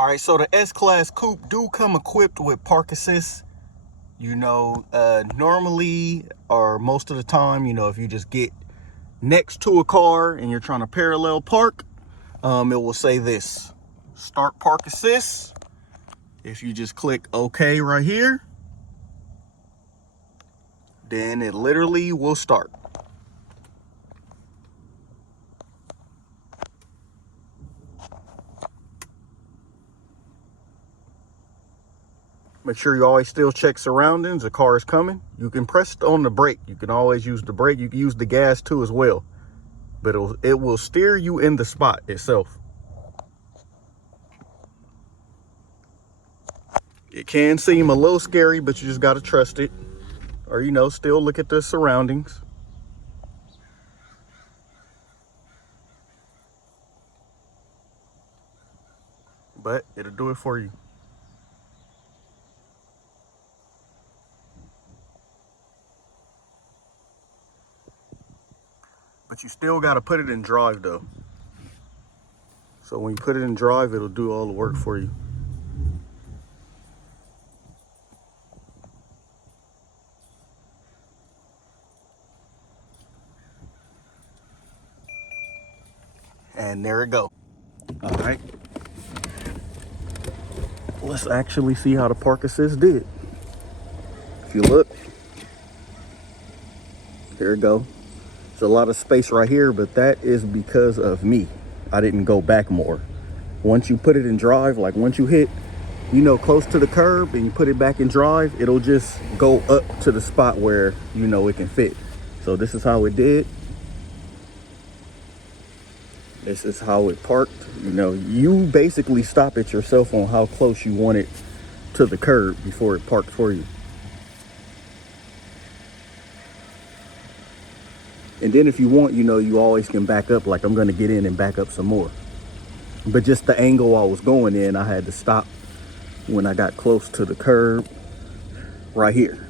All right, so the S-Class Coupe do come equipped with park assist. Normally, or most of the time, if you just get next to a car and you're trying to parallel park, it will say this: start park assist. If you just click OK right here, then it literally will start. Make sure you always still check surroundings. The car is coming. You can press on the brake. You can always use the brake. You can use the gas too as well. But it will steer you in the spot itself. It can seem a little scary, but you just got to trust it. Or, still look at the surroundings. But it'll do it for you. But you still got to put it in drive though. So when you put it in drive, it'll do all the work for you. And there it go. All right. Let's actually see how the park assist did. If you look, there it go. There's a lot of space right here, but that is because of me. I didn't go back more. Once you put it in drive, like once you hit, close to the curb and you put it back in drive, it'll just go up to the spot where, it can fit. So this is how it did. This is how it parked. You basically stop it yourself on how close you want it to the curb before it parked for you. And then if you want, you always can back up. Like I'm going to get in and back up some more. But just the angle I was going in, I had to stop when I got close to the curb right here.